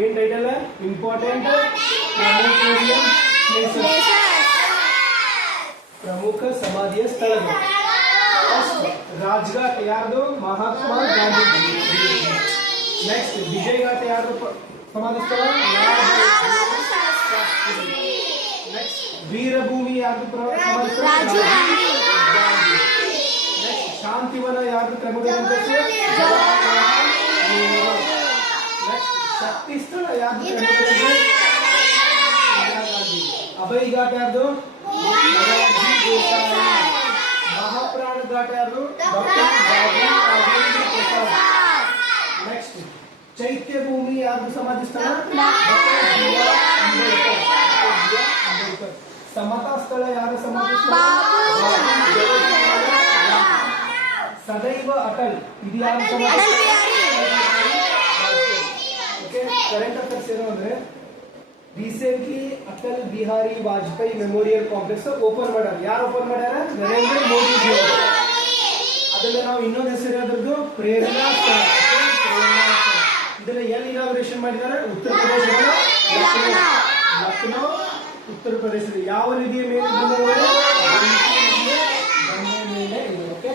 ಏನ್ title important planetarium places ಪ್ರಮುಖ ಸಮಾಧಿಯ ಸ್ಥಳಗಳು. ರಾಜ್ಘಾಟ್ ಯಾರ್ದು ಮಹಾತ್ಮ ಗಾಂಧಿ. ನೆಕ್ಸ್ಟ್ ವಿಜಯಘಾಟ್ ಯಾರ್ದು ಸಮಾಧಿ ಸ್ಥಳ ನೆಕ್ಸ್ಟ್ ವೀರಭೂಮಿ ಯಾರ್ದು ಸಮಾಧಿ ಸ್ಥಳ ನೆಕ್ಸ್ಟ್ ಶಾಂತಿವನ ಯಾರ್ದು ಕ್ರಮದಲ್ಲಿ ನೆಕ್ಸ್ಟ್ ಶಕ್ತಿ ಸ್ಥಳ ಯಾರ್ದು ಅಭಯ್ ಘಾಟ್ ಯಾರ್ದು ಮಹಾಪ್ರಾಣ ಘಾಟ್ ಯಾರ್ದು ನೆಕ್ಸ್ಟ್ ಚೈತ್ಯ ಭೂಮಿ ಯಾರ್ದು ಸಮಾಧಿ ಸ್ಥಳ ಸಮತಾ ಸ್ಥಳ ಯಾರು ಸಮಾಧಿ ಸ್ಥಳ ಸದೈವ ಅಟಲ್ ಇದು ಯಾರು ಸಮಾಧಿ ಓಕೆ. ಕರೆಂಟ್ ಅಫೇರ್ಸ್ ಏನು ಅಂದ್ರೆ recently Atal Bihari Vajpayee memorial complex open ಮಾಡ್ಯಾರ. ಯಾರು ಓಪನ್ ಮಾಡ್ಯಾರ? ನರೇಂದ್ರ ಮೋದಿ ಜಿ. ಅದನ್ನ ನಾವು ಇನ್ನೊಂದು ಹೆಸರು ಅದರದ್ದು ಪ್ರೇರಣಾ ಸ್ಥಳ. ಇದನ್ನ ಎಲ್ಲಿ ಇನಾಗ್ರೇಷನ್ ಮಾಡಿದ್ದಾರೆ? ಉತ್ತರ ಪ್ರದೇಶದ ಲಕ್ನೋ ಉತ್ತರ ಪ್ರದೇಶದ ಯಾವ ನದಿಯ ಮೇಲೆ? ಗಂಗೆ ಮೇಲೆ ಇದೆ. ಓಕೆ.